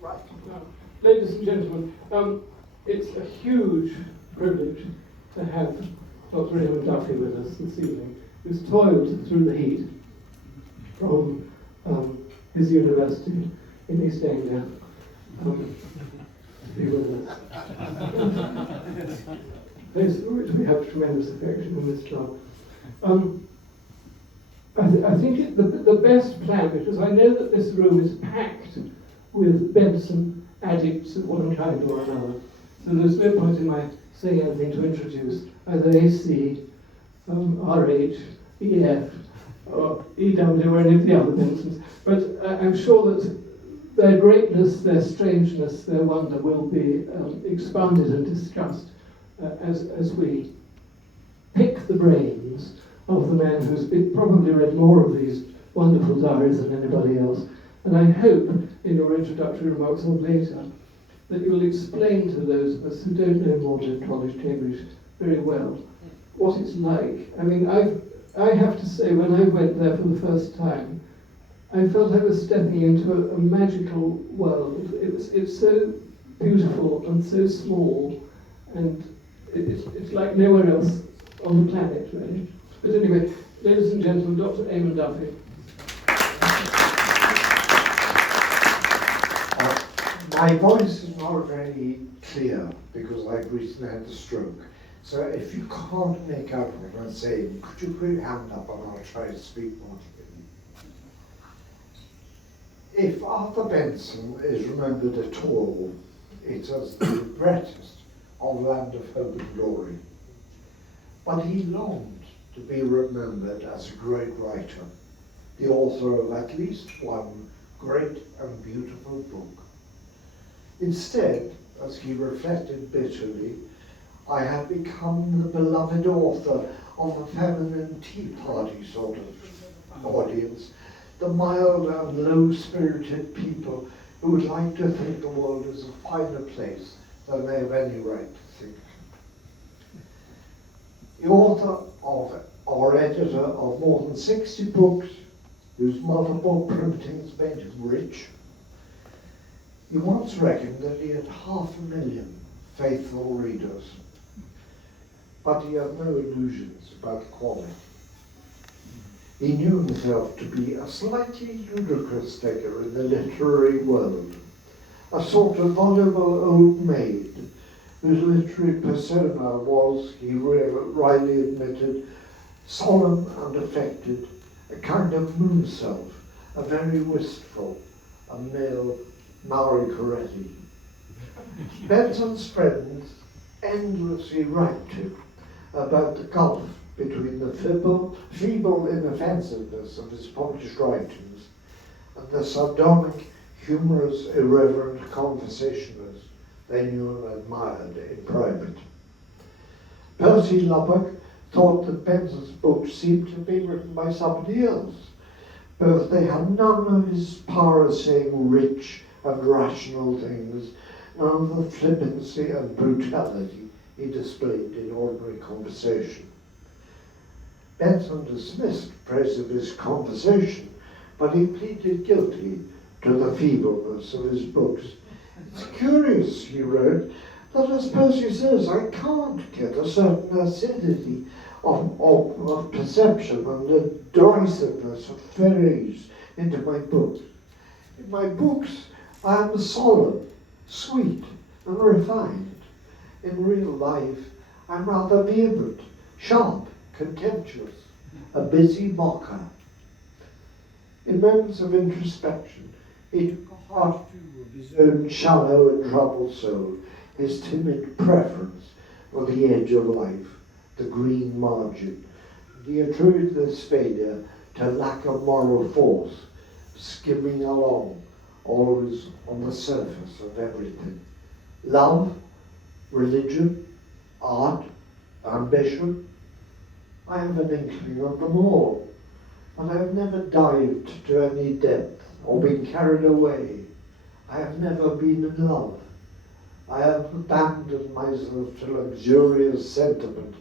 Right. Ladies and gentlemen, it's a huge privilege to have Dr. Eamon Duffy with us this evening, who's toiled through the heat from his university in East Anglia to be with us. Place for which we have tremendous affection in this club. I think the best plan, because I know that this room is packed with Benson addicts of one kind or another, so there's no point in my saying anything to introduce either AC, RH, EF, or EW, or any of the other Bensons. But I'm sure that their greatness, their strangeness, their wonder will be expanded and discussed as we pick the brains of the man who's probably read more of these wonderful diaries than anybody else. And I hope, in your introductory remarks or later, that you'll explain to those of us who don't know Magdalen College, Cambridge, very well what it's like. I mean, I have to say, when I went there for the first time, I felt I was stepping into a magical world. It's so beautiful and so small, and it's like nowhere else on the planet, really. But anyway, ladies and gentlemen, Dr. Eamon Duffy. My voice is not very clear because I've recently had a stroke. So if you can't make out what I'm saying, could you put your hand up and I'll try to speak more clearly. If Arthur Benson is remembered at all, it's as the librettist of Land of Hope and Glory. But he longed to be remembered as a great writer, the author of at least one great and beautiful book. Instead, as he reflected bitterly, I had become the beloved author of a feminine tea party sort of audience, the mild and low-spirited people who would like to think the world is a finer place than they have any right to think. The author of or editor of more than 60 books, whose multiple printings made him rich, he once reckoned that he had 500,000 faithful readers, but he had no illusions about quality. He knew himself to be a slightly ludicrous figure in the literary world, a sort of voluble old maid whose literary persona was, he wryly admitted, solemn and affected, a kind of moon self, a very wistful, a male Maori Coretti. Benson's friends endlessly write to him about the gulf between the feeble inoffensiveness of his published writings and the sardonic, humorous, irreverent conversationalists they knew and admired in private. Percy Lubbock thought that Benson's books seemed to be written by somebody else, but they had none of his power of saying rich and rational things, none of the flippancy and brutality he displayed in ordinary conversation. Benson dismissed praise of his conversation, but he pleaded guilty to the feebleness of his books. It's curious, he wrote, that as Percy says, I can't get a certain acidity of perception and a derisiveness of phrase into my books. In my books, I am solemn, sweet, and refined. In real life, I'm rather vehement, sharp, contemptuous, a busy mocker. In moments of introspection, he took a heart view of his own shallow and troubled soul, his timid preference for the edge of life, the green margin. He attributed this failure to lack of moral force, skimming along, always on the surface of everything. Love, religion, art, ambition, I have an inkling of them all, but I have never dived to any depth or been carried away. I have never been in love. I have abandoned myself to luxurious sentiment,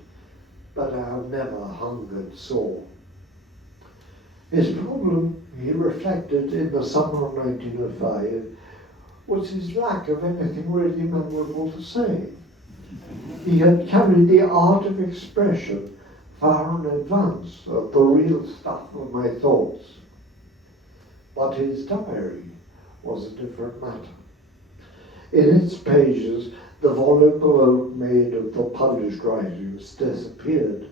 but I have never hungered sore. His problem he reflected in the summer of 1905 was his lack of anything really memorable to say. He had carried the art of expression far in advance of the real stuff of my thoughts. But his diary was a different matter. In its pages, the voluble oak made of the published writings disappeared.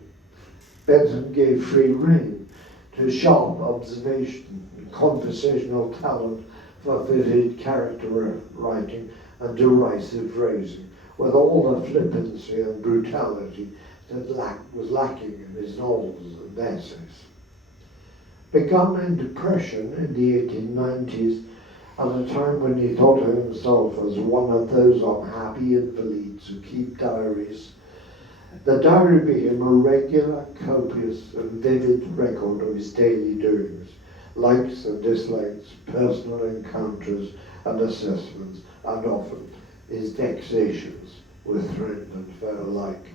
Benson gave free rein to sharp observation and conversational talent for vivid character writing and derisive phrasing, with all the flippancy and brutality that was lacking in his novels and essays. Begun in depression in the 1890s, at a time when he thought of himself as one of those unhappy invalids who keep diaries, the diary became a regular, copious and vivid record of his daily doings, likes and dislikes, personal encounters and assessments, and often his vexations with friend and foe alike.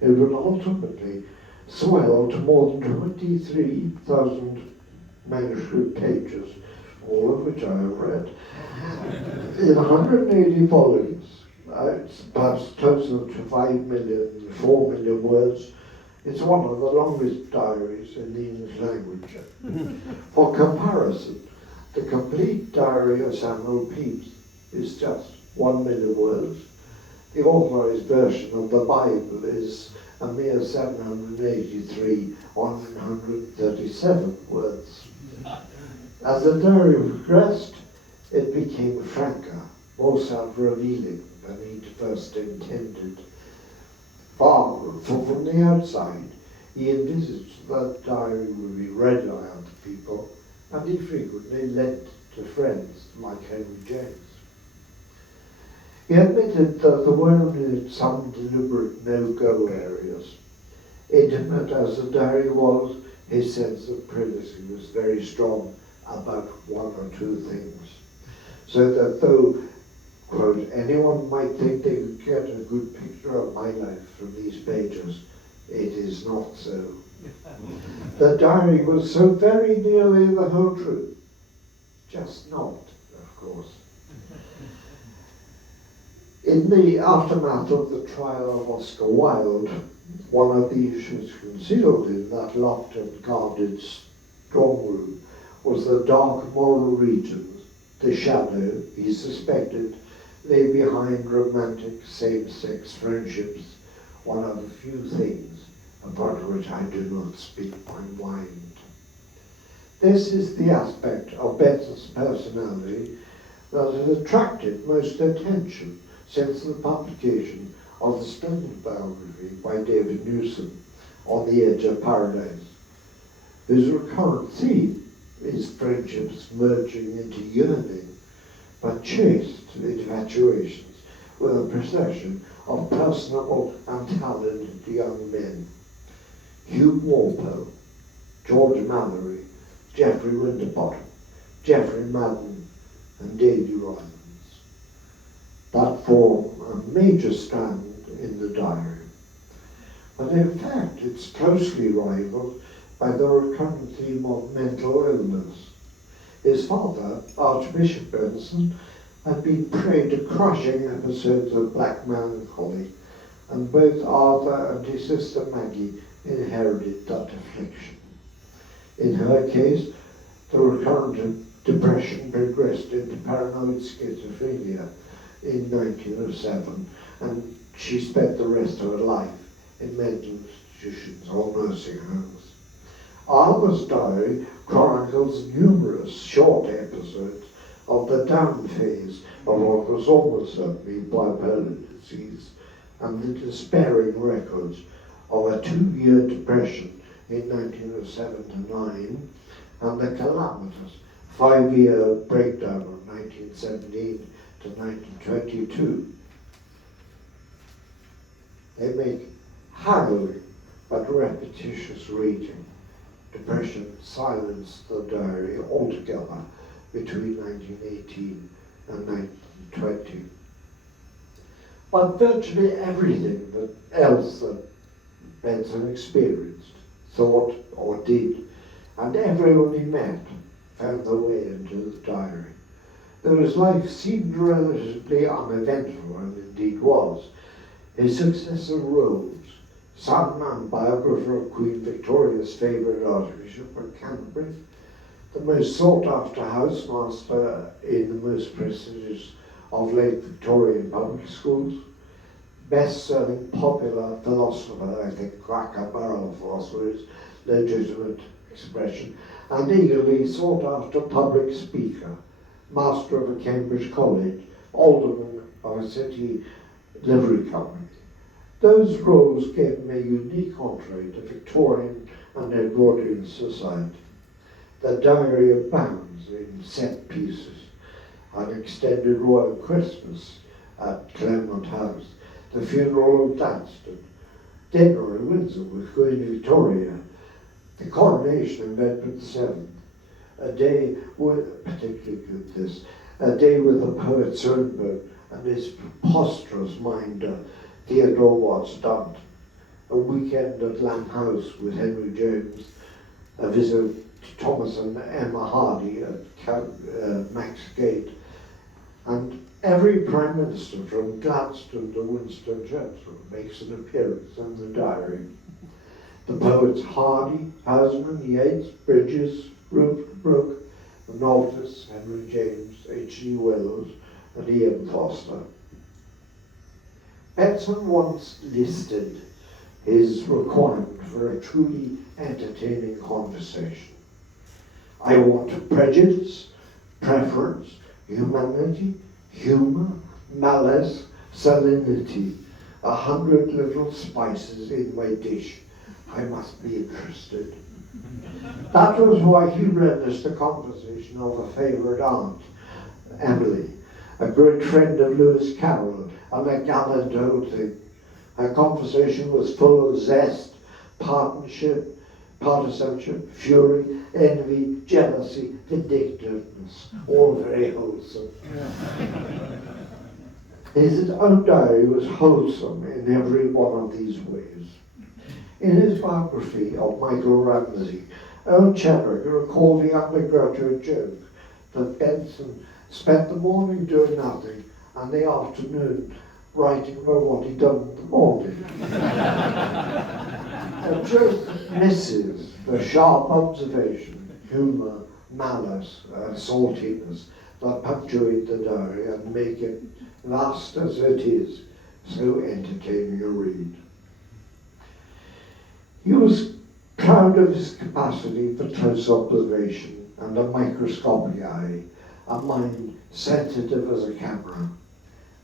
It would ultimately swell to more than 23,000 manuscript pages, all of which I have read, in 180 volumes. It's perhaps closer to 4 million words. It's one of the longest diaries in the English language. For comparison, the complete diary of Samuel Pepys is just 1 million words. The authorized version of the Bible is a mere 783, 137 words. As the diary progressed, it became franker, more self-revealing than he'd first intended. From the outside, he envisaged that diary would be read by other people, and he frequently lent to friends like Henry James. He admitted that there were only some deliberate no-go areas. Intimate as the diary was, his sense of privacy was very strong about one or two things, so that though, quote, anyone might think they could get a good picture of my life from these pages, it is not so. The diary was so very nearly the whole truth, just not, of course. In the aftermath of the trial of Oscar Wilde, one of the issues concealed in that locked and guarded strong room was the dark moral regions, the shadow, he suspected, lay behind romantic same-sex friendships, one of the few things about which I do not speak my mind. This is the aspect of Benson's personality that has attracted most attention since the publication of the splendid biography by David Newsom, On the Edge of Paradise. His recurrent theme is friendships merging into yearning, but chaste infatuations with a procession of personable and talented young men. Hugh Walpole, George Mallory, Geoffrey Winterbottom, Geoffrey Madden, and Davy Rollins. That form a major strand in the diary. But in fact, it's closely rivaled by the recurrent theme of mental illness. His father, Archbishop Benson, had been prey to crushing episodes of black melancholy, and both Arthur and his sister Maggie inherited that affliction. In her case, the recurrent depression progressed into paranoid schizophrenia in 1907, and she spent the rest of her life in mental institutions or nursing homes. Arthur's diary chronicles numerous short episodes of the down phase of what was almost certainly bipolar disease, and the despairing records of a 2-year depression in 1907-9, and the calamitous 5-year breakdown of 1917 to 1922. They make harrowing but repetitious reading. Depression silenced the diary altogether between 1918 and 1920. But virtually everything else that Benson experienced, thought or did, and everyone he met found their way into the diary. Though his life seemed relatively uneventful, and indeed was, his successor Rose, son and biographer of Queen Victoria's favourite Archbishop of Canterbury, the most sought-after housemaster in the most prestigious of late Victorian public schools, best-selling popular philosopher, I think cracker-barrel philosopher is legitimate expression, and eagerly sought-after public speaker, master of a Cambridge college, alderman of a city livery company. Those roles gave him a unique entree to Victorian and Edwardian society. The diary abounds in set pieces, an extended royal Christmas at Claremont House, the funeral of Gladstone, dinner in Windsor with Queen Victoria, the coronation of Edward VII, a day with, particularly good this, a day with the poet Swinburne and his preposterous minder Theodore Watts Dunt, a weekend at Lamb House with Henry James, a visit to Thomas and Emma Hardy at Max Gate, and every Prime Minister from Gladstone to Winston Churchill makes an appearance in the diary. The poets Hardy, Husman, Yeats, Bridges, Brooke, Malthus, Henry James, H.G. Wells, and Ian Foster. Benson once listed his requirement for a truly entertaining conversation. I want prejudice, preference, humanity, humour, malice, salinity, 100 little spices in my dish. I must be interested. That was why he relished the conversation of a favourite aunt, Emily, a great friend of Lewis Carroll, and a gallant old thing. Her conversation was full of zest, partisanship, fury, envy, jealousy, vindictiveness, all very wholesome. His own diary was wholesome in every one of these ways. In his biography of Michael Ramsey, Owen Chadwick recalled the undergraduate joke that Benson spent the morning doing nothing and the afternoon writing about what he'd done in the morning. The joke misses the sharp observation, humour, malice, and saltiness that punctuate the diary and make it, vast as it is, so entertaining a read. He was proud of his capacity for close observation and a microscopic eye, a mind sensitive as a camera.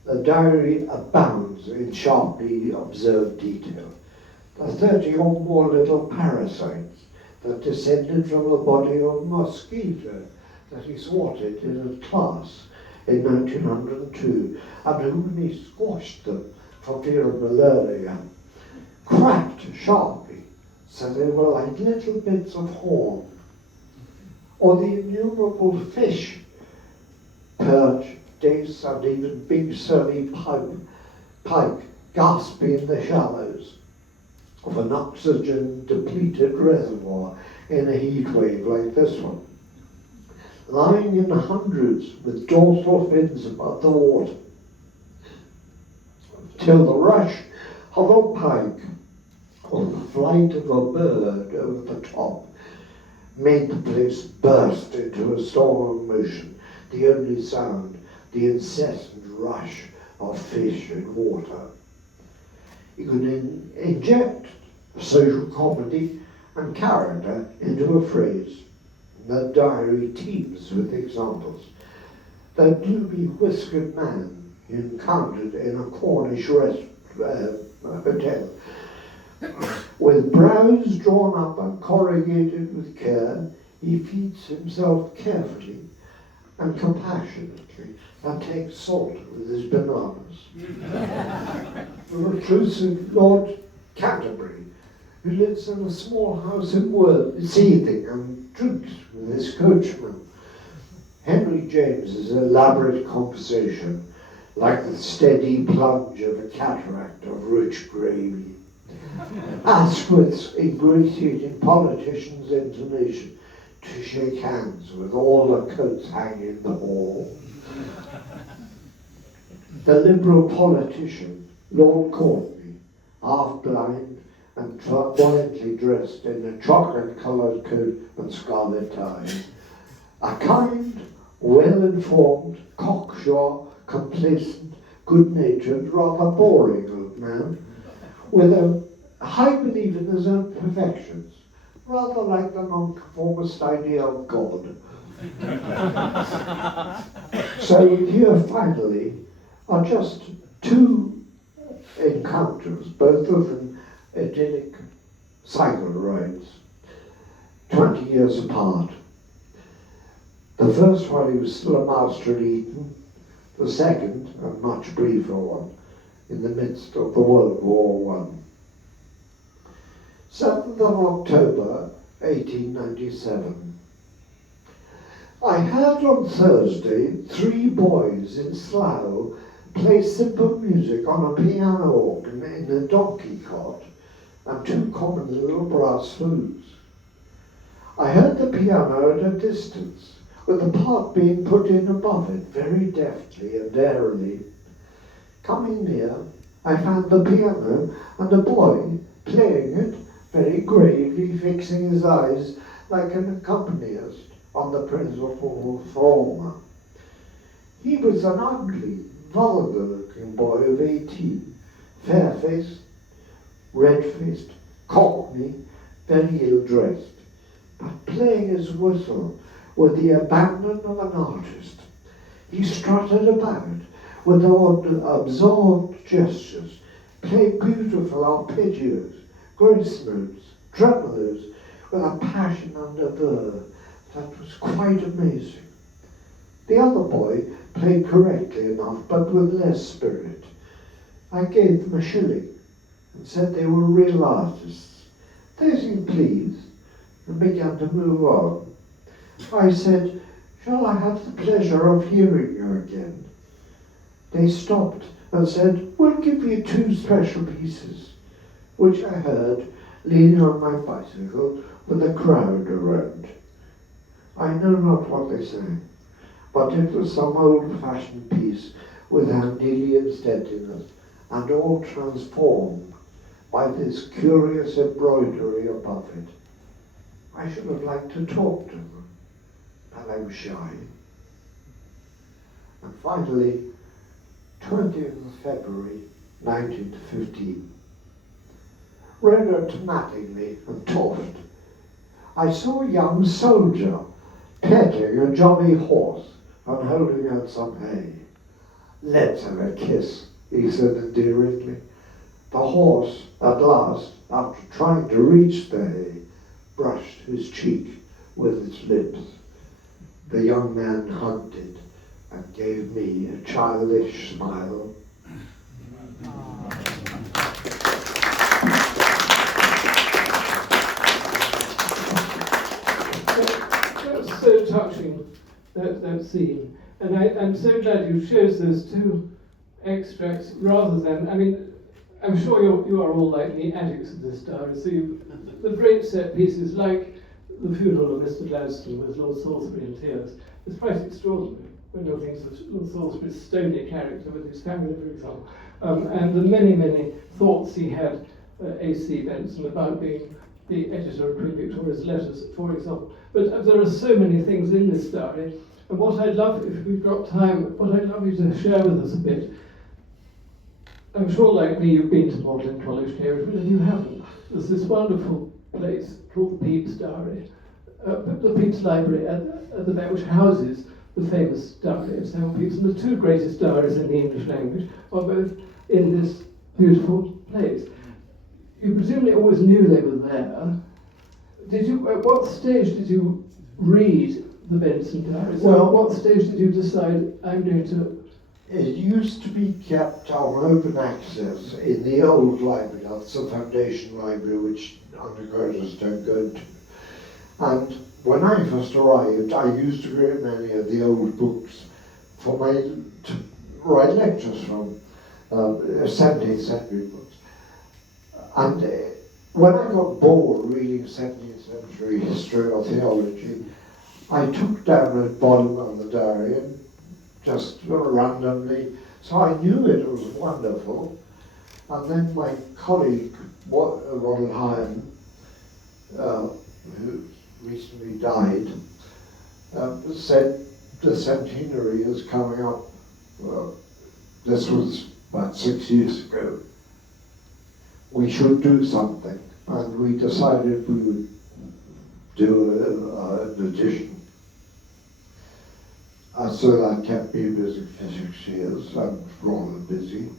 The diary abounds in sharply observed detail. The 30 or more little parasites that descended from the body of a mosquito that he swatted in a class in 1902, and when he squashed them for fear of malaria, cracked sharply so they were like little bits of horn. Or the innumerable fish, perch, dace, and even big surly pike gasping in the shallows of an oxygen-depleted reservoir in a heat wave like this one, lying in hundreds with dorsal fins above the water, till the rush of a pike or the flight of a bird over the top made the place burst into a storm of motion, the only sound, the incessant rush of fish and water. You could inject social comedy and character into a phrase. The diary teems with examples. The blue-whiskered man you encountered in a Cornish hotel, with brows drawn up and corrugated with care, he feeds himself carefully and compassionately and takes salt with his bananas. The reclusive Lord Canterbury, who lives in a small house in Seething and drinks with his coachman. Henry James's elaborate conversation, like the steady plunge of a cataract of rich gravy. Asquith's ingratiating politician's intonation to shake hands with all the coats hanging in the hall. The Liberal politician, Lord Courtney, half-blind and flamboyantly dressed in a chocolate-coloured coat and scarlet tie. A kind, well-informed, cocksure, complacent, good-natured, rather boring old man, with a high belief in his own perfections, rather like the nonconformist idea of God. So here finally are just two encounters, both of them idyllic cycle rides, 20 years apart. The first one, he was still a master at Eton. The second, a much briefer one, in the midst of the World War I. 7th of October, 1897. I heard on Thursday 3 boys in Slough play simple music on a piano organ in a donkey cart and 2 common little brass flutes. I heard the piano at a distance, with the part being put in above it very deftly and airily. Coming near, I found the piano and a boy playing it, very gravely fixing his eyes like an accompanist on the principal performer. He was an ugly, vulgar-looking boy of 18, fair-faced, red-faced, cockney, very ill-dressed, but playing his whistle with the abandon of an artist. He strutted about with odd, absorbed gestures, played beautiful arpeggios, grace notes, tremolos, with a passion under verve that was quite amazing. The other boy played correctly enough, but with less spirit. I gave them a shilling and said they were real artists. They seemed pleased and began to move on. I said, "Shall I have the pleasure of hearing you again?" They stopped and said, "We'll give you 2 special pieces," which I heard leaning on my bicycle with a crowd around. I know not what they sang, but it was some old-fashioned piece with Handelian steadiness, and all transformed by this curious embroidery above it. I should have liked to talk to them, but I was shy. And finally, 20th of February, 1915. Rode to Mattingly and Toft. I saw a young soldier petting a jolly horse and holding out some hay. "Let's have a kiss," he said endearingly. The horse, at last, after trying to reach the hay, brushed his cheek with its lips. The young man hugged it and gave me a childish smile. That's so touching, that scene. And I'm so glad you chose those 2 extracts rather than, I mean, I'm sure you are all like me, addicts of this diary, so the great set pieces like the funeral of Mr. Gladstone with Lord Salisbury in tears is quite extraordinary when one thinks of Lord Salisbury's stony character with his family, for example, and the many, many thoughts he had, A.C. Benson, about being the editor of Queen Victoria's letters, for example. But there are so many things in this diary, and what I'd love, if we've got time, what I'd love you to share with us a bit. I'm sure, like me, you've been to Magdalen College, Cambridge, but if you haven't, there's this wonderful place called the Pepys Diary, the Pepys Library at the back, which houses the famous diary of Samuel Pepys, and the 2 greatest diaries in the English language are both in this beautiful place. You presumably always knew they were there. Did you? At what stage did you read the Benson diaries? Well, at what stage did you decide I'm going to? It used to be kept on open access in the old library, that's the Foundation Library, which undergraduates don't go to. And when I first arrived, I used a great many of the old books to write lectures from, 17th century books. And when I got bored reading 17th century history or theology, I took down a volume of the diary and just randomly, so I knew it was wonderful. And then my colleague, Ronald Hine, who recently died, said the centenary is coming up. This was about 6 years ago. We should do something, and we decided we would do an edition. So that kept me busy for 6 years. I'm rather busy.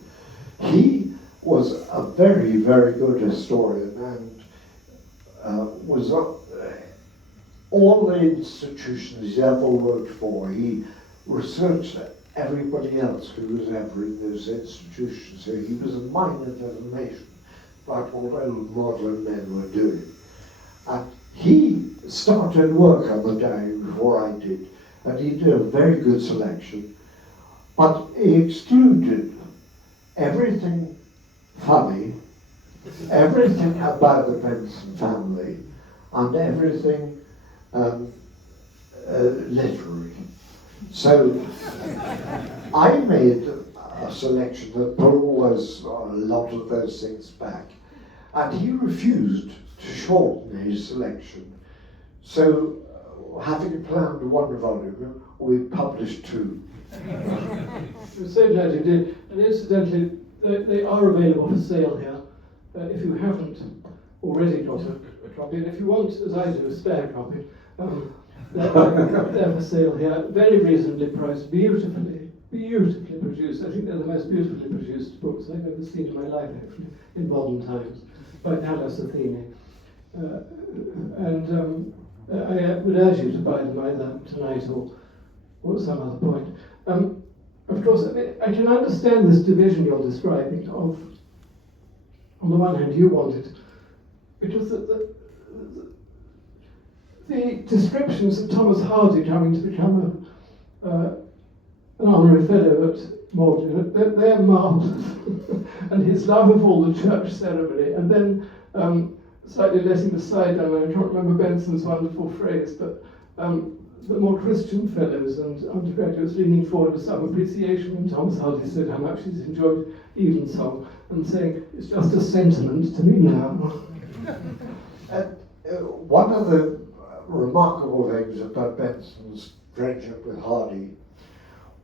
He was a very, very good historian and was all the institutions he's ever worked for, he researched everybody else who was ever in those institutions. So he was a mine of information about what old modern men were doing. And he started work on the diary before I did, and he did a very good selection, but he excluded everything funny, everything about the Benson family, and everything literary. So I made a selection that put a lot of those things back, and he refused to shorten his selection. So having planned one volume, we published two. I'm so glad you did. And incidentally, they are available for sale here. If you haven't already got a copy, and if you want, as I do, a spare copy, they're for sale here. Very reasonably priced, beautifully produced. I think they're the most beautifully produced books I've ever seen in my life, actually, in modern times, by Pallas Athene. I would urge you to buy them either tonight or at some other point. Of course, I can understand this division you're describing of, on the one hand, you wanted, because the descriptions of Thomas Hardy coming to become an honorary fellow at Magdalen, they're marvellous. And his love of all the church ceremony, and then slightly letting the side down, I can't remember Benson's wonderful phrase, but the more Christian fellows and undergraduates leaning forward with some appreciation when Thomas Hardy said how much he's enjoyed Evensong, and saying, it's just a sentiment to me now. One of the remarkable things about Benson's friendship with Hardy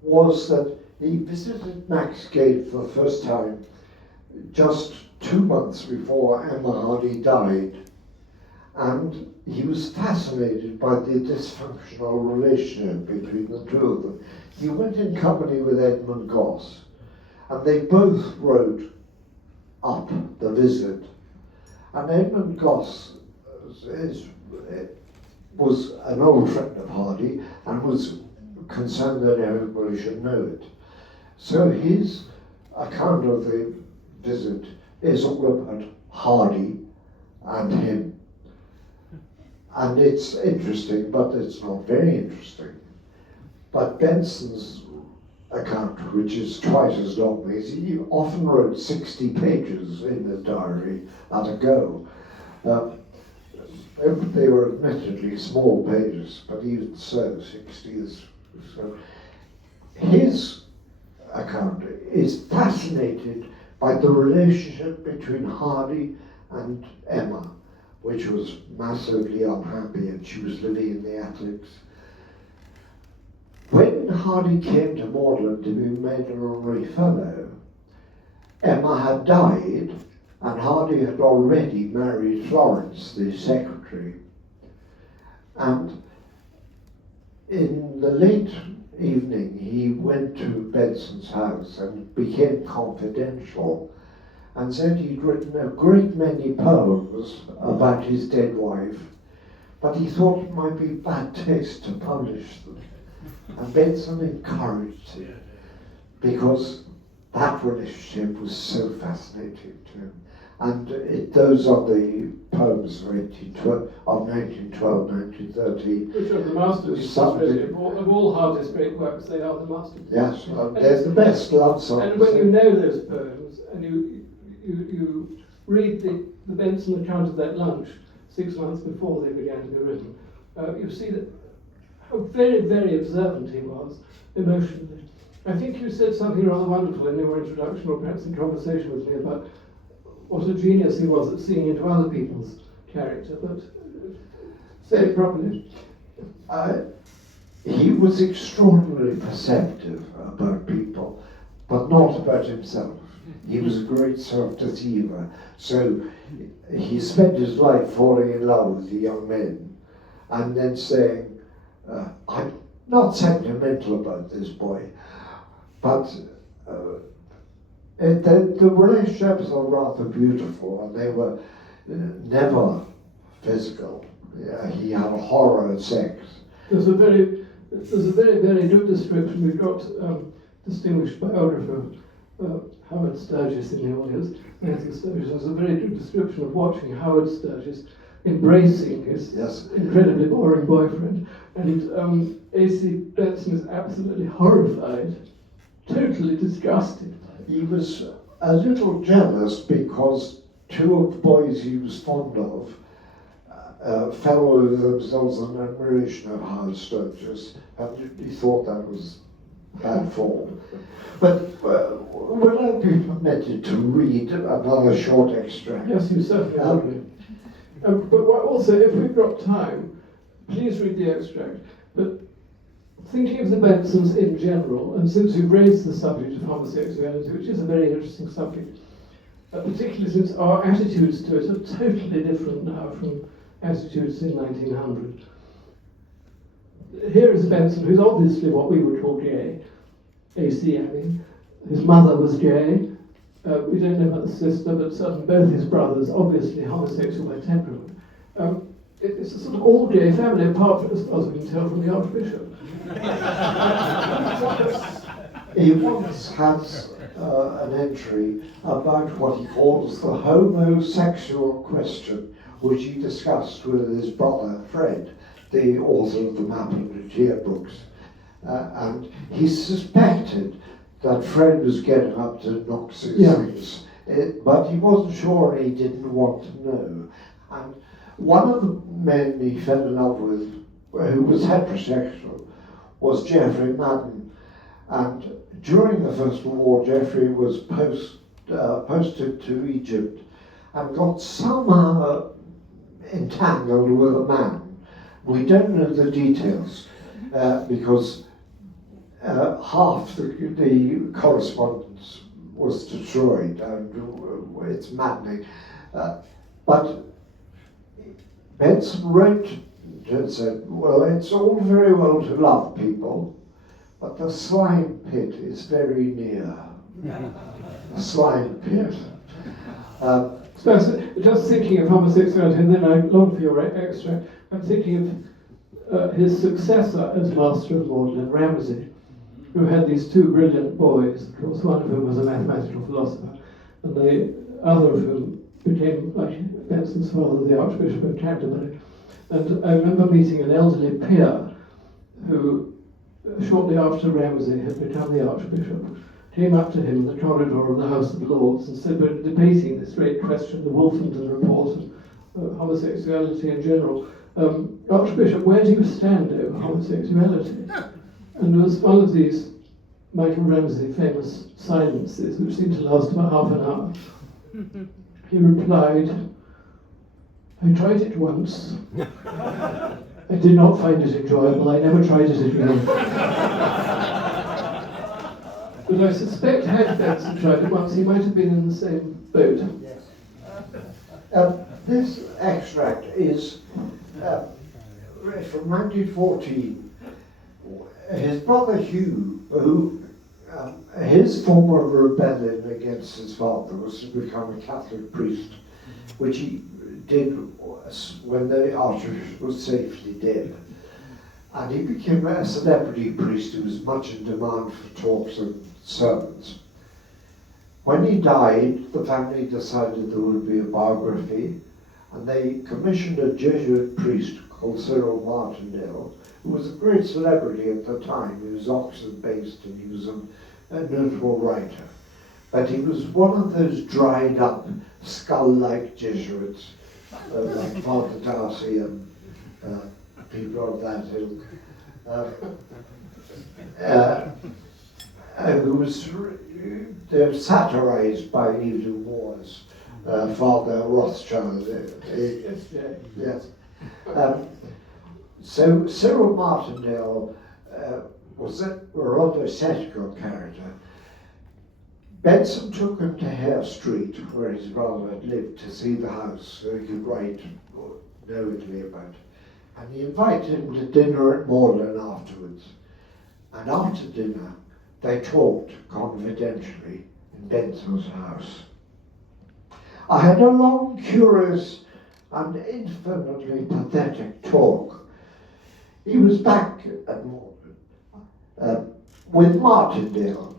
was that he visited Max Gate for the first time just 2 months before Emma Hardy died, and he was fascinated by the dysfunctional relationship between the two of them. He went in company with Edmund Goss, and they both wrote up the visit. And Edmund Goss was an old friend of Hardy and was concerned that everybody should know it. So his account of the visit is all about Hardy and him. And it's interesting, but it's not very interesting. But Benson's account, which is twice as long, is he often wrote 60 pages in the diary at a go. They were admittedly small pages, but even so, 60 is so. His account is fascinated by the relationship between Hardy and Emma, which was massively unhappy, and she was living in the attics. When Hardy came to Magdalen to be made an honorary fellow, Emma had died, and Hardy had already married Florence, the secretary. And in the late evening, he went to Benson's house and became confidential and said he'd written a great many poems about his dead wife, but he thought it might be bad taste to publish them. And Benson encouraged it because that relationship was so fascinating to him. And those are the poems of 1912, 1913. Which are the masterpieces, really. Of all Hardy's great works, they are the masterpieces. Yes, they're the best love songs. And when you know those poems, and you read the Benson account of that lunch, 6 months before they began to be written, you see that how very, very observant he was emotionally. I think you said something rather wonderful in your introduction, or perhaps in conversation with me, about what a genius he was at seeing into other people's character, but say it properly. He was extraordinarily perceptive about people, but not about himself. He was a great self-deceiver, so he spent his life falling in love with the young men, and then saying, I'm not sentimental about this boy, but the relationships are rather beautiful, and they were never physical. He had a horror of sex. There's a very, very good description. We've got distinguished biographer Howard Sturgis in the audience. Nancy Sturgis. There's a very good description of watching Howard Sturgis embracing his incredibly boring boyfriend, and A.C. Benson is absolutely horrified, totally disgusted. He was a little jealous because two of the boys he was fond of fell over themselves in admiration of Howard Sturgis, and he thought that was bad form. But will I be permitted to read another short extract? Yes, you certainly will. But also, if we've got time, please read the extract. But thinking of the Bensons in general, and since you've raised the subject of homosexuality, which is a very interesting subject, particularly since our attitudes to it are totally different now from attitudes in 1900. Here is a Benson who's obviously what we would call gay, AC, I mean. His mother was gay. We don't know about the sister, but certainly both his brothers, obviously homosexual by temperament. It's a sort of all-gay family, apart from, as far as we can tell, from the Archbishop. He once has an entry about what he calls the homosexual question, which he discussed with his brother Fred, the author of the Map and Lucia books. And he suspected that Fred was getting up to noxious things, but he wasn't sure and he didn't want to know. And one of the men he fell in love with, who was heterosexual, was Geoffrey Madden. And during the First World War, Geoffrey was posted to Egypt and got somehow entangled with a man. We don't know the details because half the correspondence was destroyed, and it's maddening. But Benson wrote and said, well, it's all very well to love people, but the slime pit is very near. The slime pit. So just thinking of homosexuality, and then I long for your extract, I'm thinking of his successor as Master of Magdalen, Ramsay, who had these two brilliant boys. Of course, one of whom was a mathematical philosopher, and the other of whom became, like Benson's father, the Archbishop of Canterbury. And I remember meeting an elderly peer who, shortly after Ramsay had become the Archbishop, came up to him in the corridor of the House of Lords and said, we're debating this great question, the Wolfenden Report of homosexuality in general. Archbishop, where do you stand over homosexuality? And there was one of these Michael Ramsay famous silences, which seemed to last about half an hour. He replied, I tried it once. I did not find it enjoyable. I never tried it again. But I suspect had Benson tried it once, he might have been in the same boat. This extract is from 1914. His brother Hugh, who his form of rebellion against his father was to become a Catholic priest, which he did when the Archbishop was safely dead. And he became a celebrity priest who was much in demand for talks and sermons. When he died, the family decided there would be a biography, and they commissioned a Jesuit priest called Cyril Martindale, who was a great celebrity at the time. He was Oxford-based and he was a notable writer. But he was one of those dried up, skull-like Jesuits like Father Darcy and people of that ilk. Who was they were satirized by evening wars. Father Rothschild. Yes. So Cyril Martindale was a rather satirical character. Benson took him to Hare Street, where his brother had lived, to see the house, so he could write knowingly about it. And he invited him to dinner at Morland afterwards. And after dinner, they talked confidentially in Benson's house. I had a long, curious, and infinitely pathetic talk. He was back at Morland with Martindale.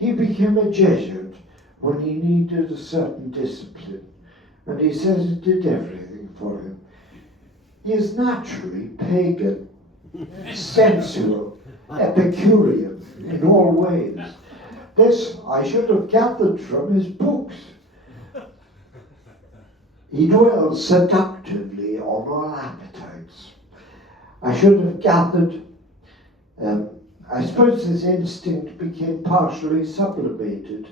He became a Jesuit when he needed a certain discipline, and he says it did everything for him. He is naturally pagan, sensual, Epicurean in all ways. This I should have gathered from his books. He dwells seductively on all appetites. I should have gathered, I suppose this instinct became partially sublimated,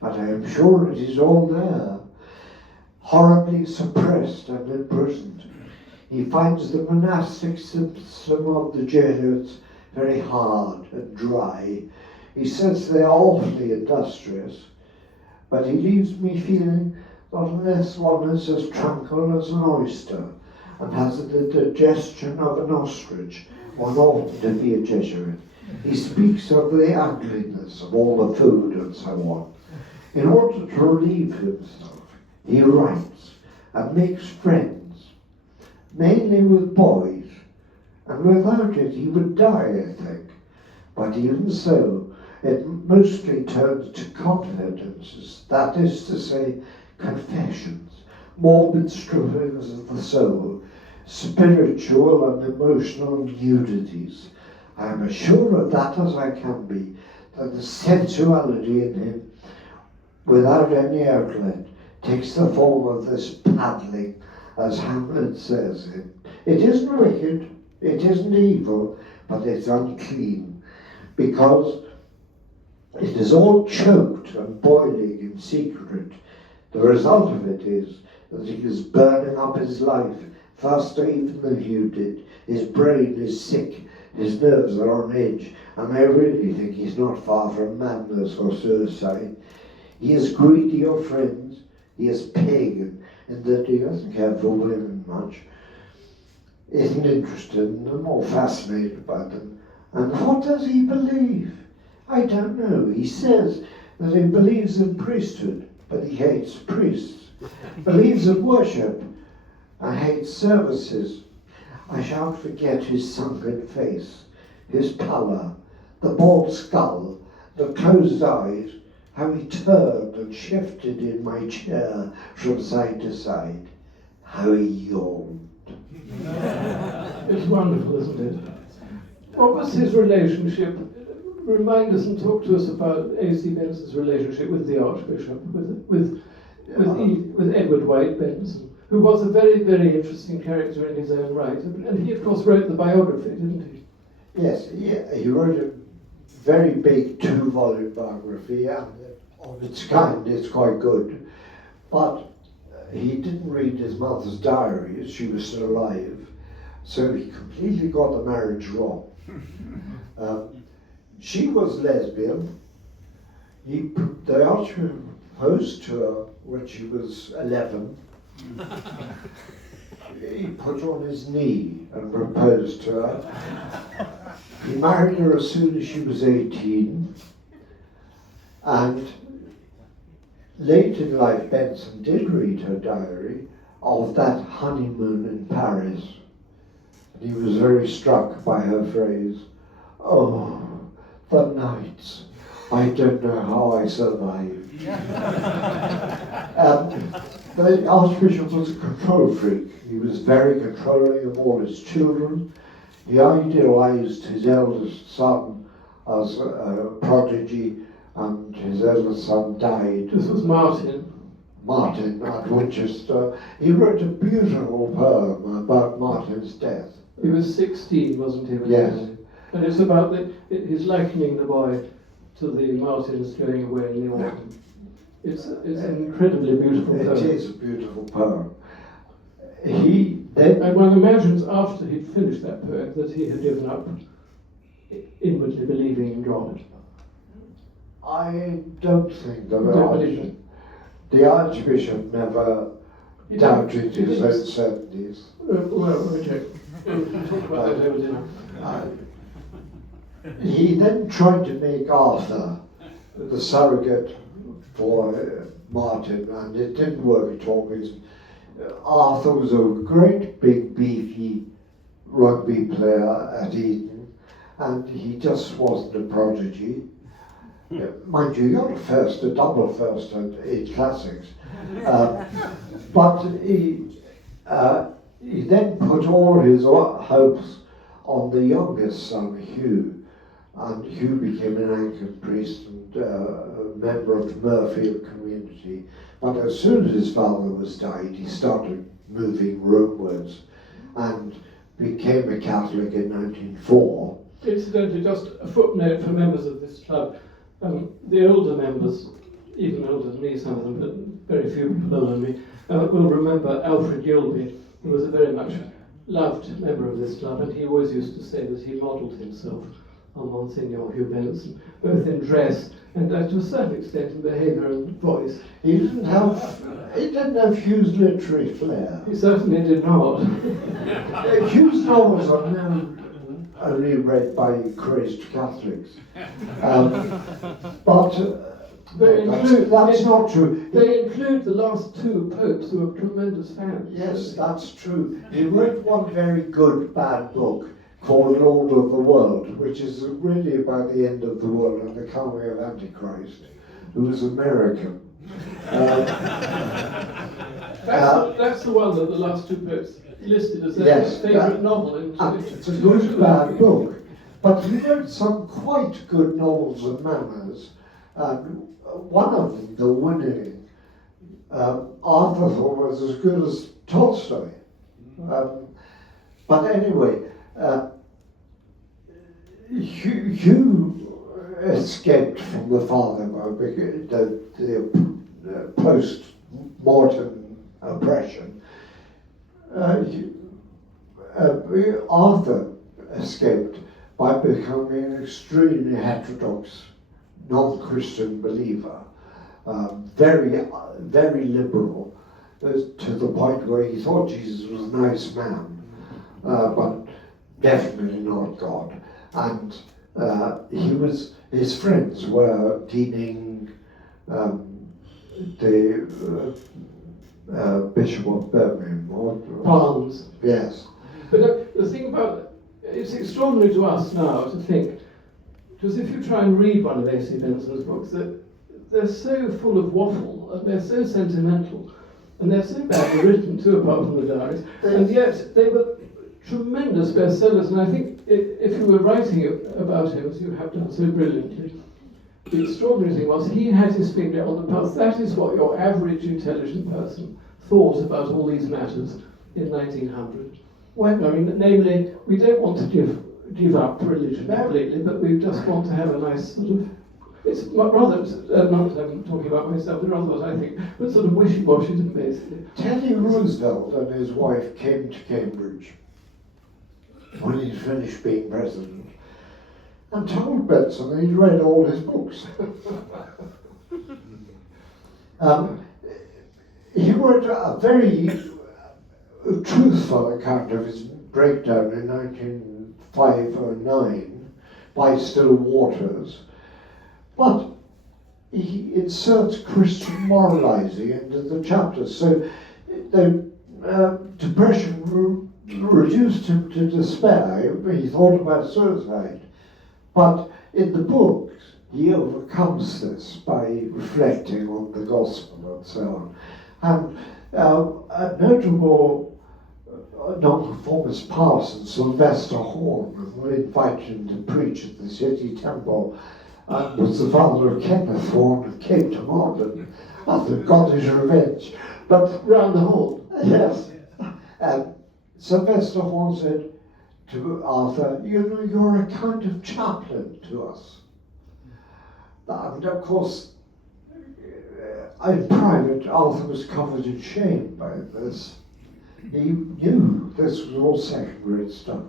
but I am sure it is all there, horribly suppressed and imprisoned. He finds the monastic system of the Jesuits very hard and dry. He says they are awfully industrious, but he leaves me feeling that unless one is as tranquil as an oyster and has the digestion of an ostrich, one ought to be a Jesuit. He speaks of the ugliness of all the food and so on. In order to relieve himself, he writes and makes friends, mainly with boys, and without it he would die, I think. But even so, it mostly turns to confidences, that is to say, confessions, morbid strippings of the soul, spiritual and emotional nudities. I am as sure of that as I can be, that the sensuality in him, without any outlet, takes the form of this paddling, as Hamlet says it. It isn't wicked, it isn't evil, but it's unclean, because it is all choked and boiling in secret. The result of it is that he is burning up his life faster even than you did. His brain is sick, his nerves are on edge, and I really think he's not far from madness or suicide. He is greedy of friends, he is pagan, in that he doesn't care for women much, isn't interested in them or fascinated by them. And what does he believe? I don't know. He says that he believes in priesthood, but he hates priests. Believes in worship and hates services. I shan't forget his sunken face, his pallor, the bald skull, the closed eyes, how he turned and shifted in my chair from side to side, how he yawned. It's wonderful, isn't it? What was his relationship? Remind us and talk to us about A.C. Benson's relationship with the Archbishop, with Edward White Benson, who was a very, very interesting character in his own right. And he, of course, wrote the biography, didn't he? Yes, he wrote a very big 2-volume biography, and of its kind, it's quite good. But he didn't read his mother's diary, she was still alive, so he completely got the marriage wrong. She was lesbian. The Archbishop proposed to her when she was 11. He put her on his knee and proposed to her. He married her as soon as she was 18. And late in life, Benson did read her diary of that honeymoon in Paris. And he was very struck by her phrase, "Oh, the nights. I don't know how I survived." The Archbishop was a control freak. He was very controlling of all his children. He idealized his eldest son as a prodigy, and his eldest son died. This was Martin. Martin at Winchester. He wrote a beautiful poem about Martin's death. He was 16, wasn't he? When Yes. he died? And it's about he's likening the boy to the Martins going away in the autumn. It's an incredibly beautiful poem. It is a beautiful poem. He then... And one imagines after he'd finished that poem that he had given up inwardly believing in God. I don't think that Don't believe it. the Archbishop never doubted his own certainties. Well, let me check. We'll talk about that over dinner. He then tried to make Arthur the surrogate for Martin, and it didn't work at all because Arthur was a great big beefy rugby player at Eton, and he just wasn't a prodigy. Mind you, he got a double first in classics, but he then put all his hopes on the youngest son, Hugh. And Hugh became an Anglican priest and a member of the Murfield community. But as soon as his father was died, he started moving Romewards and became a Catholic in 1904. Incidentally, just a footnote for members of this club. The older members, even older than me, some of them, but very few people older than me, will remember Alfred Gilby, who was a very much loved member of this club, and he always used to say that he modelled himself on Monsignor Hugh Benson, both in dress and to a certain extent in behaviour and voice. He didn't have Hugh's literary flair. He certainly did not. Hugh's novels are now only read by crazed Catholics. That's not true. They include the last two popes who are tremendous fans. Yes, that's true. He wrote one very good bad book called Lord of the World, which is really about the end of the world and the coming of Antichrist, who was American. That's the one that the last two popes listed as their Yes, favourite novel. It's a good bad book, but he wrote some quite good novels and manners, and one of them, The Winning, Arthur thought was as good as Tolstoy. But anyway, Hugh escaped from the father by the post-mortem oppression. Arthur escaped by becoming an extremely heterodox, non-Christian believer, very, very liberal, to the point where he thought Jesus was a nice man, but definitely not God. And his friends were deeming the Bishop of Birmingham. Palms. Yes. But the thing about it's extraordinary to us now to think, because if you try and read one of A.C. Benson's books, they're so full of waffle, and they're so sentimental, and they're so badly written too, apart from the diaries, and yet they were tremendous bestsellers. And I think if you were writing about him, as you have done so brilliantly, the extraordinary thing was he had his finger on the pulse. That is what your average intelligent person thought about all these matters in 1900. When, I mean, namely, we don't want to give up religion completely, but we just want to have a nice sort of, it's rather, not that I'm talking about myself, but rather what I think, but sort of wishy-washy basically. Teddy Roosevelt and his wife came to Cambridge when he finished being president and told Benson he'd read all his books. He wrote a very truthful account of his breakdown in 1905 or 9 by Still Waters, but he inserts Christian moralizing into the chapters. So the depression reduced him to despair. He thought about suicide. But in the books, he overcomes this by reflecting on the gospel and so on. And a notable nonconformist parson, Sylvester Horn, who invited him to preach at the city temple, was the father of Kenneth Horn of Cape to Martin. Arthur got his revenge. But Round the hall. yes, Sylvester Horne said to Arthur, you know, you're a kind of chaplain to us. And of course, in private, Arthur was covered in shame by this. He knew this was all second-rate stuff.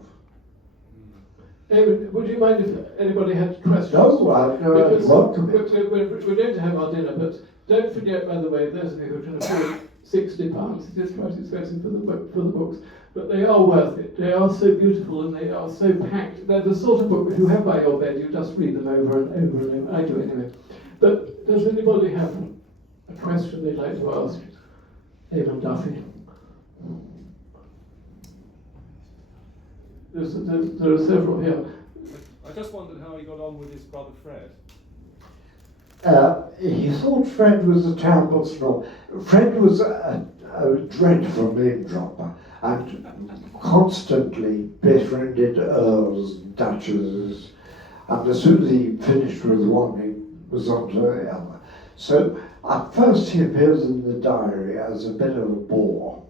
David, would you mind if anybody had questions? No, I'd welcome it. We're going to have our dinner, but don't forget, by the way, those of you who can afford £60, it is quite expensive for the books, but they are worth it. They are so beautiful and they are so packed. They're the sort of book that you have by your bed, you just read them over and over and over. I do anyway. But does anybody have a question they'd like to ask Eamon Duffy? There are several here. I just wondered how he got on with his brother Fred. He thought Fred was a terrible snob. Fred was a dreadful name dropper and constantly befriended earls and duchesses, and as soon as he finished with one, he was on to the other. So at first he appears in the diary as a bit of a bore.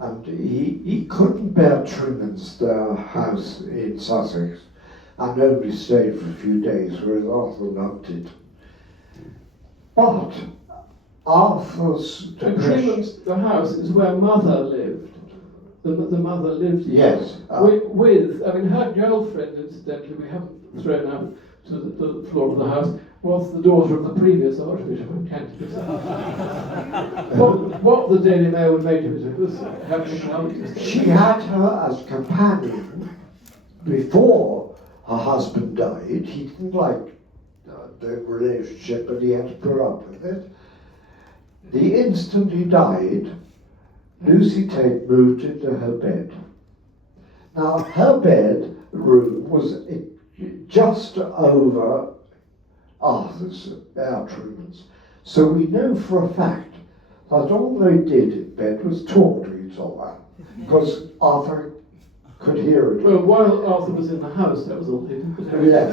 And he couldn't bear Truman's house in Sussex and only stayed for a few days, whereas Arthur loved it. But Arthur's depression... Truman's, the house is where Mother lived. The mother lived Yes. with, I mean, her girlfriend, incidentally, we haven't thrown out to the floor of the house, was the daughter of the previous Archbishop of Canterbury. what the Daily Mail would make of it was having She had her as companion before her husband died. He didn't like the relationship, but he had to put up with it. The instant he died, Lucy Tate moved into her bed. Now, her bedroom was just over Arthur's, Truman's. So we know for a fact that all they did in bed was talk to each other, because Arthur could hear it. Well, while Arthur was in the house, that was all they did. Yes.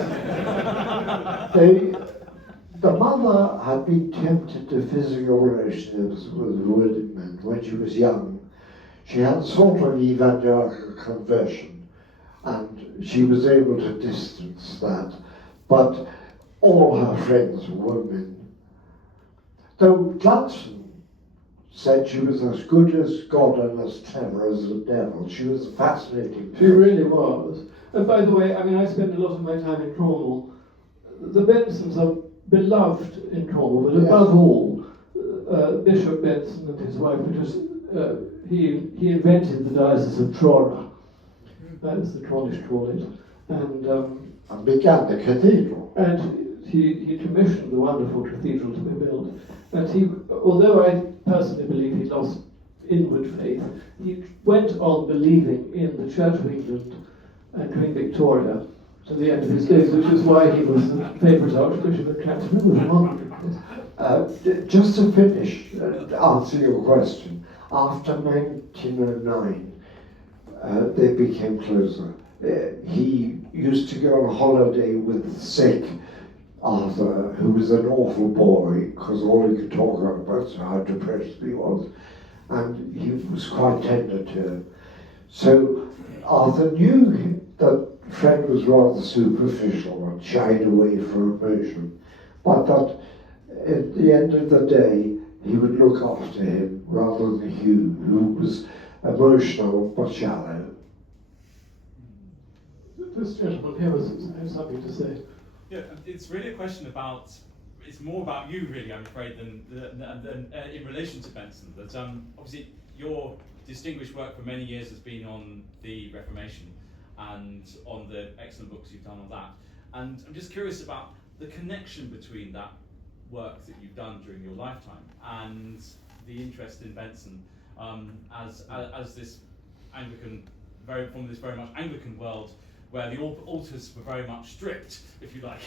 The mother had been tempted to physical relationships with women men when she was young. She had a sort of evangelical conversion, and she was able to distance that. But all her friends were women. Though Johnson said she was as good as God and as clever as the devil. She was a fascinating She really was. And by the way, I mean, I spend a lot of my time in Cornwall. The Bensons are beloved in Cornwall, but above all, Bishop Benson and his wife, because he invented the diocese of Trora. That is the Cornish call it. And began the cathedral. And he commissioned the wonderful cathedral to be built. And he, although I personally believe he lost inward faith, he went on believing in the Church of England and Queen Victoria to the end of his days, which is why he was the favourite Archbishop of Canterbury. Just to finish, answer your question, after 1909, they became closer. He used to go on holiday with sick Arthur, who was an awful boy, because all he could talk about was how depressed he was, and he was quite tender to him. So Arthur knew that Fred was rather superficial and shied away from emotion, but that at the end of the day he would look after him rather than Hugh, who was emotional but shallow. This gentleman here has something to say. Yeah, it's really a question about, it's more about you really, I'm afraid, than in relation to Benson. That obviously your distinguished work for many years has been on the Reformation and on the excellent books you've done on that. And I'm just curious about the connection between that work that you've done during your lifetime and the interest in Benson as this Anglican, from this very much Anglican world, where the altars were very much strict, if you like,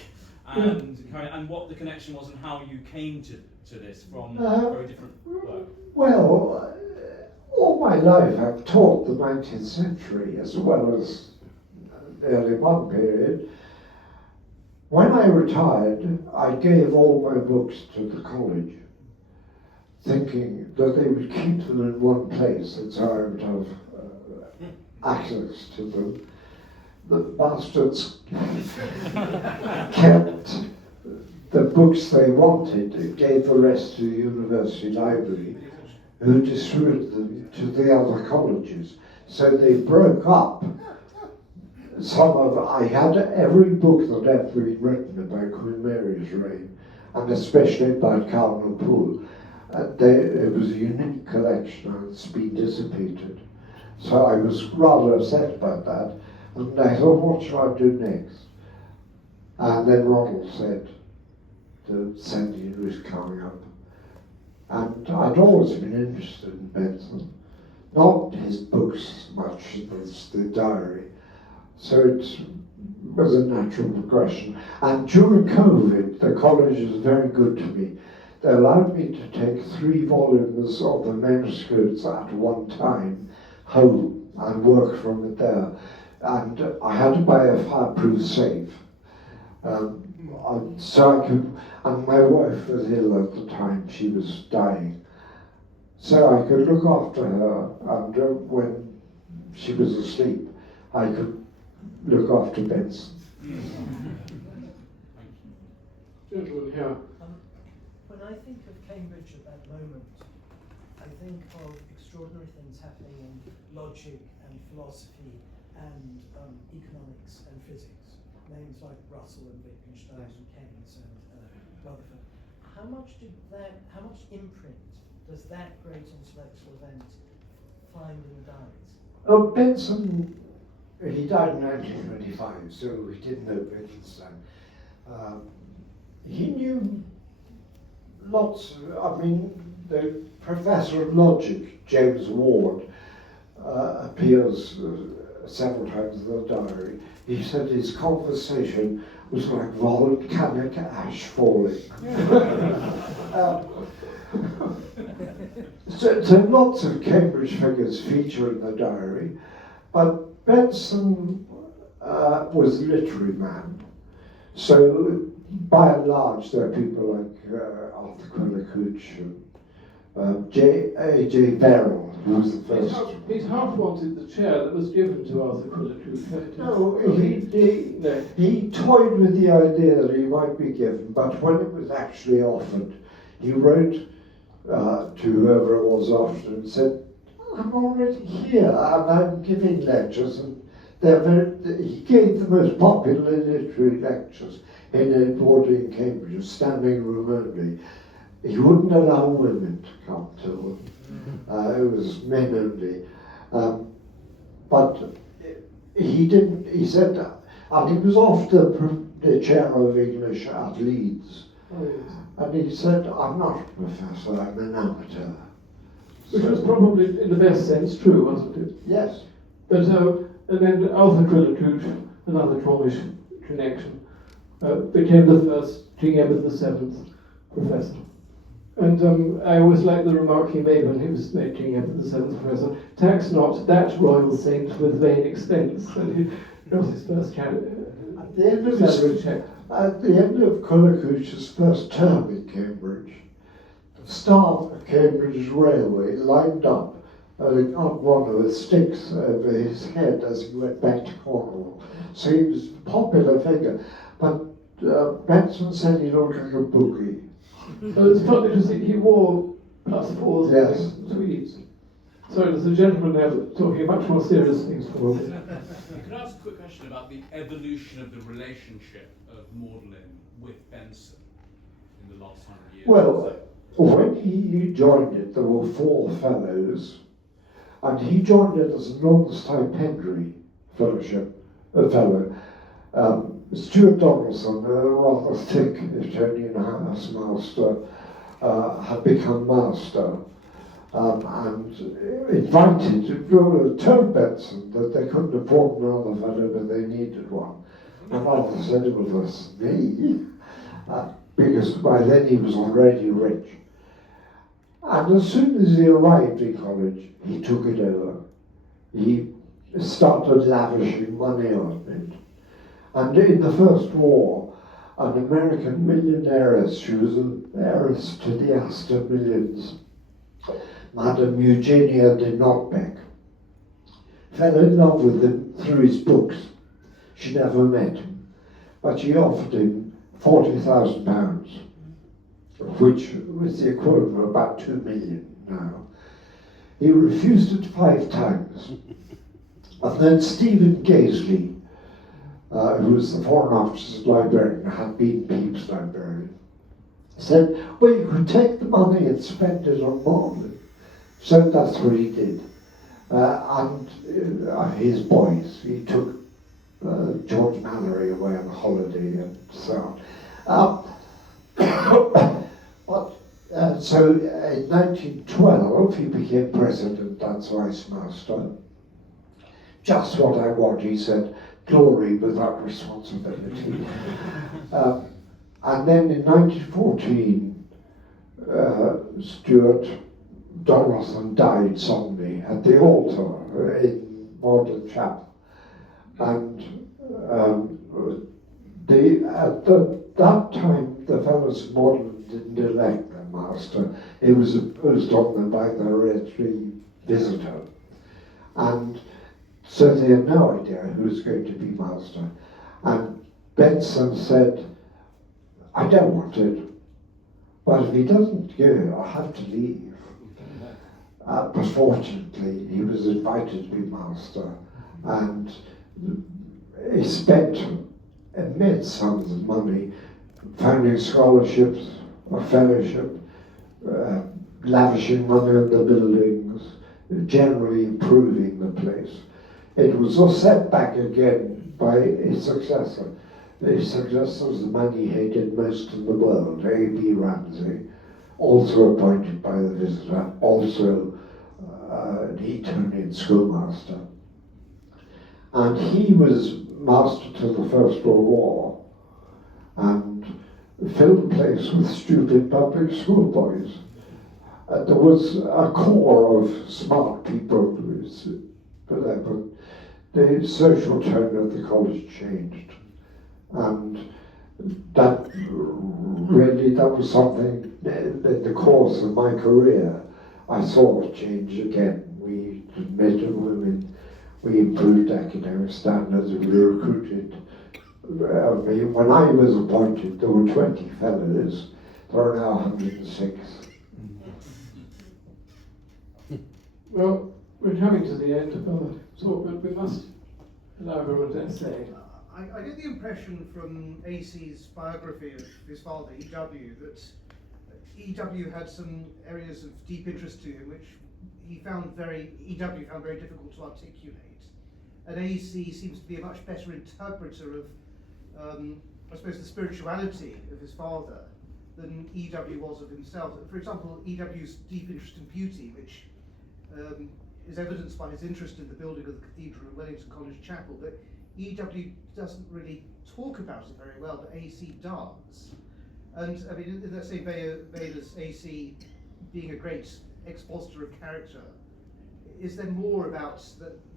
and what the connection was and how you came to this from very different work. Well, all my life I've taught the 19th century as well as the early modern period. When I retired, I gave all my books to the college, thinking that they would keep them in one place, and so I would have access to them. The bastards kept the books they wanted and gave the rest to the university library, who distributed them to the other colleges. So they broke up I had every book that had ever been written about Queen Mary's reign, and especially about Cardinal Pole. It was a unique collection and it's been dissipated. So I was rather upset about that, and I thought, what should I do next? And then Ronald said, the centenary was coming up. And I'd always been interested in Benson, not his books much as the diary. So it was a natural progression. And during COVID, the college was very good to me. They allowed me to take 3 volumes of the manuscripts at one time home and work from it there. And I had to buy a fireproof safe. So I could, and my wife was ill at the time, she was dying. So I could look after her, and when she was asleep, I could look after Benson. Gentlemen here. When I think of Cambridge at that moment, I think of extraordinary things happening in logic and philosophy and economics and physics. Names like Russell and Wittgenstein and Keynes and Rutherford. How much imprint does that great intellectual event find in the diaries? Oh, Benson, he died in 1925, so we didn't know Wittgenstein. He knew lots the professor of logic, James Ward, appears several times in the diary. He said his conversation was like volcanic ash falling. So lots of Cambridge figures feature in the diary, but Benson was a literary man. So by and large, there are people like Arthur Quiller and J.A.J. Verrill, who was the first. He's half wanted the chair that was given to Arthur Quiller. No, he toyed with the idea that he might be given, but when it was actually offered, he wrote to whoever it was after and said, I'm already here and I'm giving lectures, and he gave the most popular literary lectures in a boarding in Cambridge, a standing room only. He wouldn't allow women to come to them. It was men only. But he didn't, he said, and he was off the chair of English at Leeds. Oh, yes. And he said, I'm not a professor, I'm an amateur. Which was probably, in the best sense, true, wasn't it? Yes. But and then Arthur Quiller, another Cornish connection, became the first King Edward VII professor. And I always liked the remark he made when he was made King Edward VII professor: "Tax not that royal saint with vain expense." And that was his first At the end of Quillercush's first term in Cambridge, the staff of Cambridge Railway lined up on one of the sticks over his head as he went back to Cornwall. So he was a popular figure. But Benson said he looked like a bookie. So it's funny because he wore +4s Yes. and tweeds. Sorry, there's a gentleman there talking much more serious things for me. Could I ask a quick question about the evolution of the relationship of Magdalen with Benson in the last 100 years? Well, when he joined it, there were 4 fellows, and he joined it as a non-stipendiary fellow. Stuart Donaldson, a rather thick Etonian housemaster, had become master, and invited, told Benson that they couldn't afford another fellow, but they needed one. And Arthur said, well, that's me, because by then he was already rich. And as soon as he arrived in college, he took it over. He started lavishing money on it. And in the First War, an American millionairess, she was an heiress to the Astor millions, Madame Eugenia de Notbeck, fell in love with him through his books. She never met him, but she offered him £40,000, which was the equivalent of about 2 million now. He refused it 5 times. And then Stephen Gaisley, who was the Foreign Office librarian, had been Pepys' librarian, said, well, you could take the money and spend it on Maudlin. So that's what he did. And his boys, he took George Mallory away on a holiday and so on. So in 1912 he became president and vice master. Just what I want, he said, glory without responsibility. And then in 1914, Stuart Donaldson died suddenly at the altar in Magdalen Chapel. And at that time, the fellows of Magdalen didn't elect their master. It was imposed on them by the hereditary visitor. And so they had no idea who was going to be master. And Benson said, I don't want it, but if he doesn't give it, I'll have to leave. But fortunately, he was invited to be master, and he spent immense sums of money founding scholarships, a fellowship, lavishing money on the buildings, generally improving the place. It was all set back again by his successor. His successor was the man he hated most in the world, A.B. Ramsay, also appointed by the visitor, also an Etonian schoolmaster. And he was master till the First World War and filled the place with stupid public school boys. There was a core of smart people, but the social tone of the college changed. And that was something in the course of my career I saw change again. We admitted women, we improved academic standards, we recruited. When I was appointed, there were 20 fellows, there are now 106. Well, we're coming to the end of our talk, but we must allow everyone to say. I get the impression from A.C.'s biography of his father, E.W., that E.W. had some areas of deep interest to him, which E.W. found very difficult to articulate. And A.C. seems to be a much better interpreter of, I suppose, the spirituality of his father than E.W. was of himself. For example, E.W.'s deep interest in beauty, which is evidenced by his interest in the building of the cathedral at Wellington College Chapel, but E.W. doesn't really talk about it very well, but A.C. does. And I mean, in that same vein as A.C. being a great expositor of character, is there more about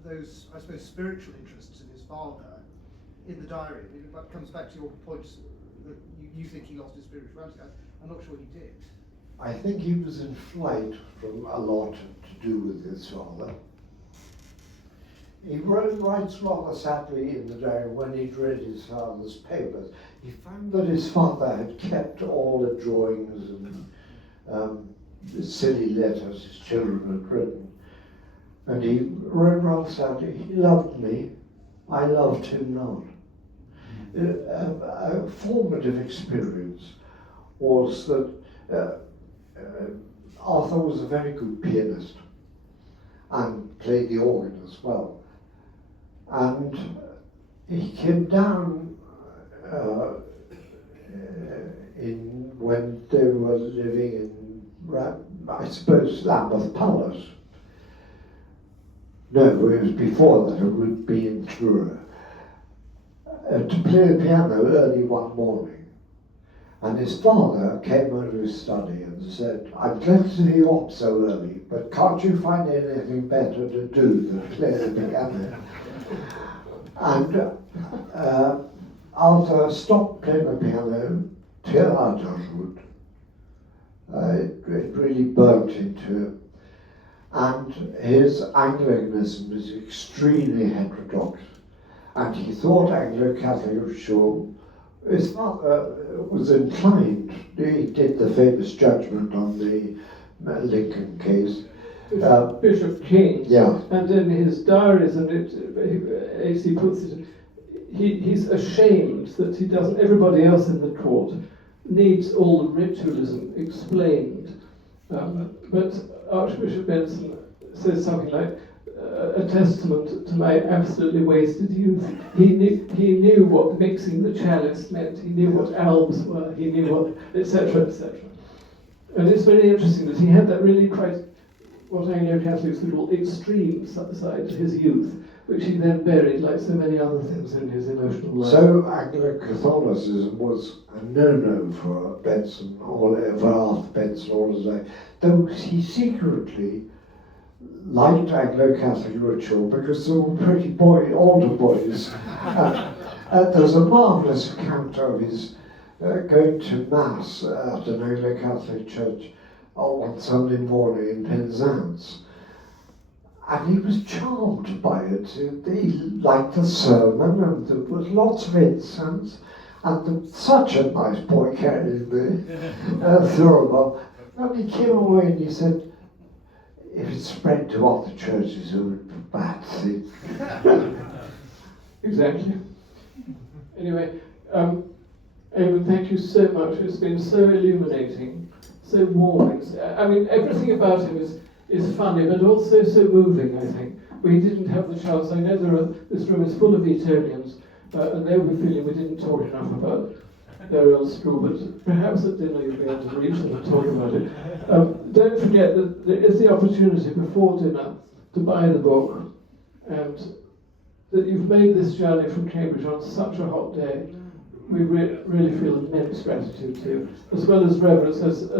those, I suppose, spiritual interests of his father in the diary? I mean, that comes back to your point that you think he lost his spirituality. I'm not sure he did. I think he was in flight from a lot to do with his father. He writes rather sadly in the diary when he'd read his father's papers. He found that his father had kept all the drawings and the silly letters his children had written. And he wrote rather sadly, he loved me, I loved him not. A formative experience was that Arthur was a very good pianist and played the organ as well. And he came down when they were living in, I suppose, Lambeth Palace. No, it was before that, it would be in Truro. To play the piano early one morning. And his father came out of his study and said, I'm glad to see you up so early, but can't you find anything better to do than play the piano? And Arthur stopped playing the piano till adulthood It really burnt into him. And his Anglicanism is extremely heterodox. And he thought Anglo-Catholic ritual, his father was inclined. He did the famous judgment on the Lincoln case. Bishop King. Yeah. And in his diaries, and AC puts it, he's ashamed that he doesn't, everybody else in the court needs all the ritualism explained. But Archbishop Benson says something like, a testament to my absolutely wasted youth. He knew what mixing the chalice meant, he knew what alms were, he knew what, etc., etc. And it's very interesting that he had that really quite, what Anglo-Catholics would call extreme side to his youth, which he then buried like so many other things in his emotional life. So Anglo-Catholicism was a no-no for Benson, or for Arthur Benson all his life, though he secretly liked Anglo-Catholic ritual because they were pretty older boys. There's a marvellous account of his going to Mass at an Anglo-Catholic church on Sunday morning in Penzance. And he was charmed by it. He liked the sermon, and there was lots of incense, and such a nice boy carrying the thurible. And he came away and he said, if it spread to other churches, it would be a bad thing. Exactly. Anyway, Eamon, thank you so much. It's been so illuminating, so warming. I mean, everything about him is funny, but also so moving, I think. We didn't have the chance. I know this room is full of Etonians, and they'll be feeling we didn't talk enough about their old school, but perhaps at dinner you'll be able to reach them and talk about it. Don't forget that there is the opportunity before dinner to buy the book, and that you've made this journey from Cambridge on such a hot day. We really feel immense gratitude to you, as well as reverence, as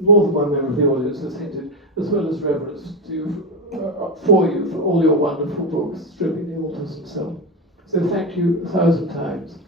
more than one member of the audience has hinted, as well as reverence to you, for you, for all your wonderful books, Stripping the Altars and so on. So thank you 1,000 times.